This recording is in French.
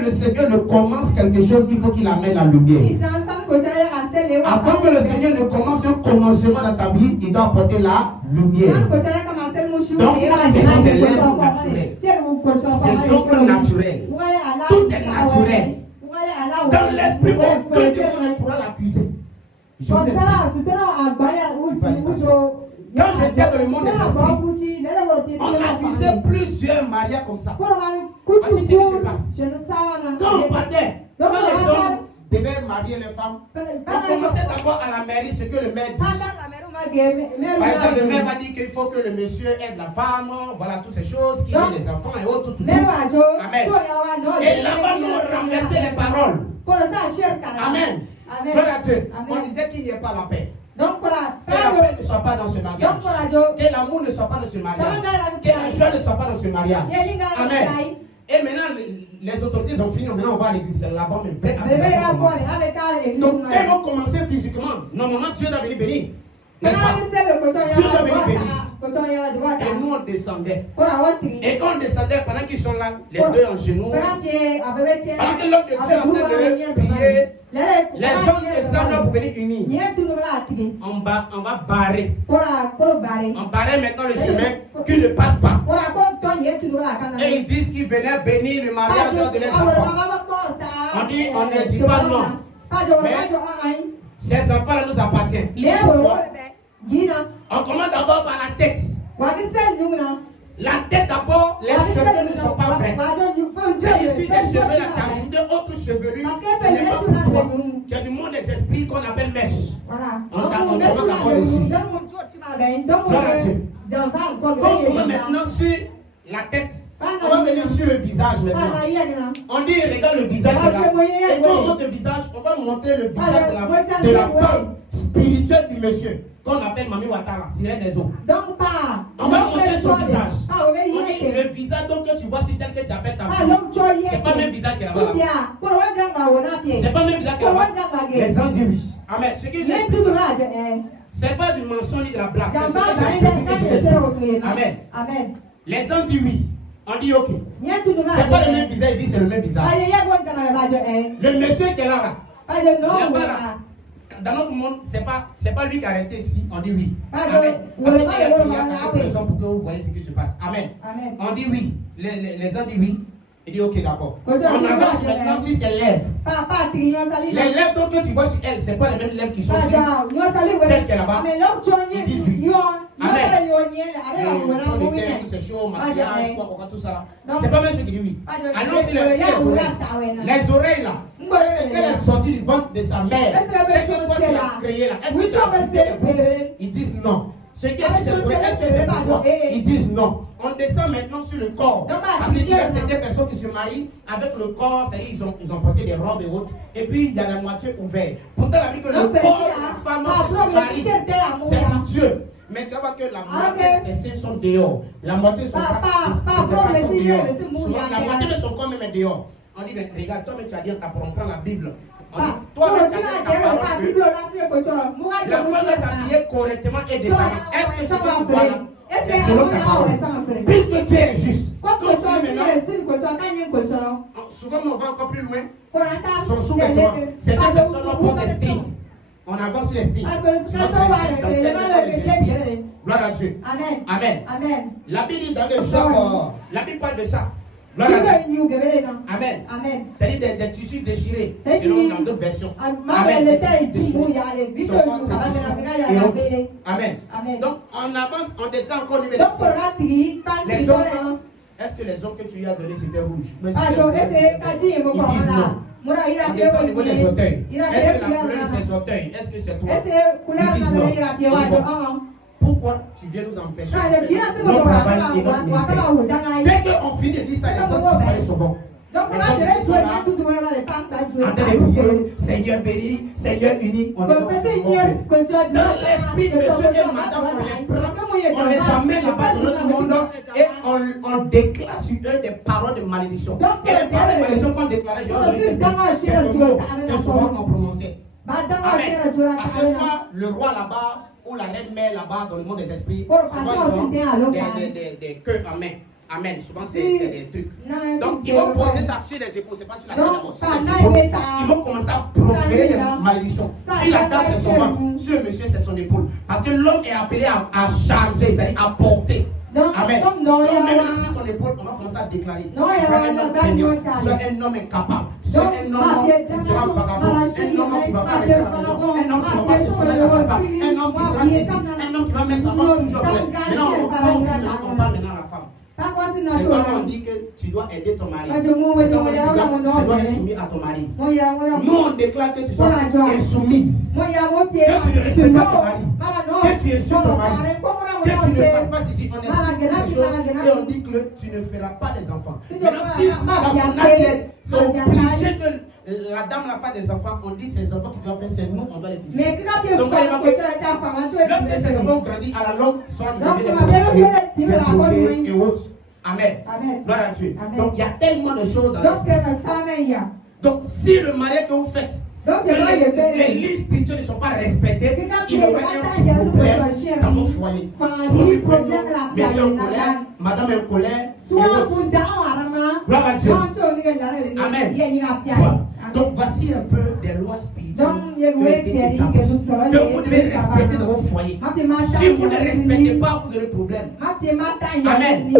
que le Seigneur ne commence quelque chose, il faut qu'il amène la lumière. Avant que le Seigneur ne commence un commencement dans ta vie, il doit apporter la lumière. Donc, ce sont des lèvres naturelles. C'est l'ombre naturelle. Tout est naturel. Dans l'esprit, aucun démon ne pourra l'accuser. Je vous explique. Quand j'étais dans le monde des esprits, on accusait plusieurs mariages comme ça. Voici ce qui se passe. Quand on partait, quand les hommes devaient marier les femmes, on commençait d'abord à la mairie ce que le maire dit. Par exemple, le maire va dire qu'il faut que le monsieur aide la femme, voilà toutes ces choses, qu'il ait des enfants et autres. Tout. Amen. Et là-bas, nous on renversait les paroles. Amen. Gloire à Dieu. On disait qu'il n'y ait pas la paix. Donc, que la paix ne soit pas dans ce mariage. Que l'amour ne soit pas dans ce mariage. Que la joie ne soit pas dans ce mariage. Amen. Et maintenant, les autorités ont fini. Maintenant, on va à l'église. Là-bas, mais vrai. Donc, quand ils vont commencer physiquement, normalement, Dieu doit venir bénir. Dieu doit venir bénir. Et nous, on descendait. Et quand on descendait, pendant qu'ils sont là, les deux en genoux, pendant que l'homme de Dieu est en train de prier, les gens descendent pour venir unir. On va barrer. On barrait maintenant le chemin qu'ils ne passent pas. Et ils disent qu'ils venaient bénir le mariage de leurs enfants. On dit, on ne dit pas non. Mais ces enfants-là nous appartiennent. On commence d'abord par la tête. La tête d'abord, les cheveux ne sont pas vrais. C'est ici des cheveux, là, tu as ajouté autre chevelure. Tu as du monde des esprits qu'on appelle mèche. On commence d'abord dessus. Quand on commence maintenant sur la tête, on va venir sur le visage maintenant. On dit, regarde le visage de la. Et quand on montre le visage, on va montrer le visage de la femme spirituelle du monsieur. Qu'on appelle Mami Ouattara, sirène des eaux. On va montrer son visage. On dit le visage donc que tu vois sur celle que tu appelles ta fille. C'est pas le même visage qu'elle a là. C'est pas le même visage qu'elle a là. Les gens disent oui. Amen. Ce qui c'est pas du mensonge ni de la blague. C'est Amen. Les gens disent oui. On dit ok. C'est pas le même visage, il dit c'est le même visage. Le monsieur qui est là. Dans notre monde, c'est pas lui qui a arrêté ici, on dit oui. Amen. Parce qu'il y a quelques raisons pour que vous voyez ce qui se passe. Amen. On dit oui. Les gens disent oui. Il dit ok, d'accord. On avance maintenant sur ses lèvres. Les lèvres donc que tu vois sur elle, c'est pas les mêmes lèvres qui sont sur celle qui est là-bas. Ils disent oui. Amen. Tout c'est chaud, maquillage, quoi, tout ça. C'est pas même ceux qui disent oui. Allons sur les oreilles là. Elle est sortie du ventre de sa mère. Est-ce que toi tu l'as créé là? Est-ce que tu as fait? Ils disent non. Ce qui est vrai, est-ce que c'est pour toi? Ils disent non. On descend maintenant sur le corps. Parce qu'il y a certaines personnes qui se marient avec le corps, c'est-à-dire ils ont porté des robes et autres. Et puis il y a la moitié ouverte. Pourtant, la vie que le corps de la femme se marie, c'est pour Dieu. Mais tu vois que la moitié, ses seins sont dehors. La moitié de son corps, dehors. La moitié de son corps même est dehors. On dit, mais regarde, toi, mais tu as dit, on prend la Bible. On dit, toi, tu as dit la femme doit s'habiller correctement et décemment. Est-ce que c'est que tu vois là? C'est selon ta parole. Puisque tu es juste. Souvent, on va encore plus loin. Son sous-vêtement, c'est des personnes qui portent des strings. On avance sur les strings. Gloire à Dieu. Amen. La Bible dit dans le genre, la Bible parle de ça. Gloire à Dieu. Amen. C'est-à-dire des tissus déchirés. Selon dans d'autres versions. Amen. Donc on avance, on descend encore au niveau des les hommes. Est-ce que les hommes que tu lui as donnés c'était rouge? Ils disent non. On descend au niveau des auteuils. Est-ce que la couleur de ces auteuils, est-ce que c'est toi? Ils disent non. Pourquoi tu viens nous empêcher de faire notre travail et notre ministère? Dès qu'on finit de dire ça, les autres disparaissent au bon. Donc, on va en train de prier, Seigneur béni, Seigneur uni. On est dans l'esprit de monsieur et madame, on les amène là-bas dans notre monde et on déclare sur eux des paroles de malédiction. Et les paroles de malédiction qu'on déclarait, je vais donner quelques mots que souvent on prononçait. Amen. À ce fois, le roi là-bas, ou la reine mère là-bas dans le monde des esprits, souvent ils ont des queues en main. Amen. Souvent, c'est des trucs. Donc, ils vont poser ça sur les épaules. C'est pas sur la tête d'abord. Ils vont commencer à proférer des malédictions. Si la dame, c'est son ventre. Si le monsieur, c'est son épaule. Parce que l'homme est appelé à charger, c'est-à-dire à porter. Amen. Donc, même si son épaule, on va commencer à déclarer. Tu sois un homme fainéant, tu sois un homme incapable, tu sois un homme qui sera vagabond, un homme qui ne va pas rester à la maison, un homme qui ne va pas se soumettre à sa femme, un homme qui sera ceci, un homme qui va mettre sa femme toujours près. Maintenant, on parle maintenant à la femme. C'est quand on dit que tu dois aider ton mari. C'est quand on dit que tu dois être soumis à ton mari. Nous, on déclare que tu sois insoumise. Que tu ne respectes pas ton mari. Que tu insultes ton mari. Que tu ne fasses pas ceci. On explique ces choses et on dit que tu ne feras pas des enfants. Maintenant, si dans son ADN, c'est obligé que la dame la fasse des enfants, on dit ces enfants qui doivent faire, c'est nous, on doit les diriger. Donc, lorsque ces enfants grandissent à la longue, soit ils deviennent des prostituées et autres. Amen. Gloire à Dieu. Donc, il y a tellement de choses dans le. Donc, si le mariage que vous faites, les lignes spirituelles ne sont pas respectées, il y aurait un problème dans vos foyers. Monsieur en colère, madame en colère, gloire à Dieu. Amen. Voilà. Donc, voici un peu des lois spirituelles que vous devez respecter dans vos foyers. Si vous ne respectez pas, vous aurez problème. Amen.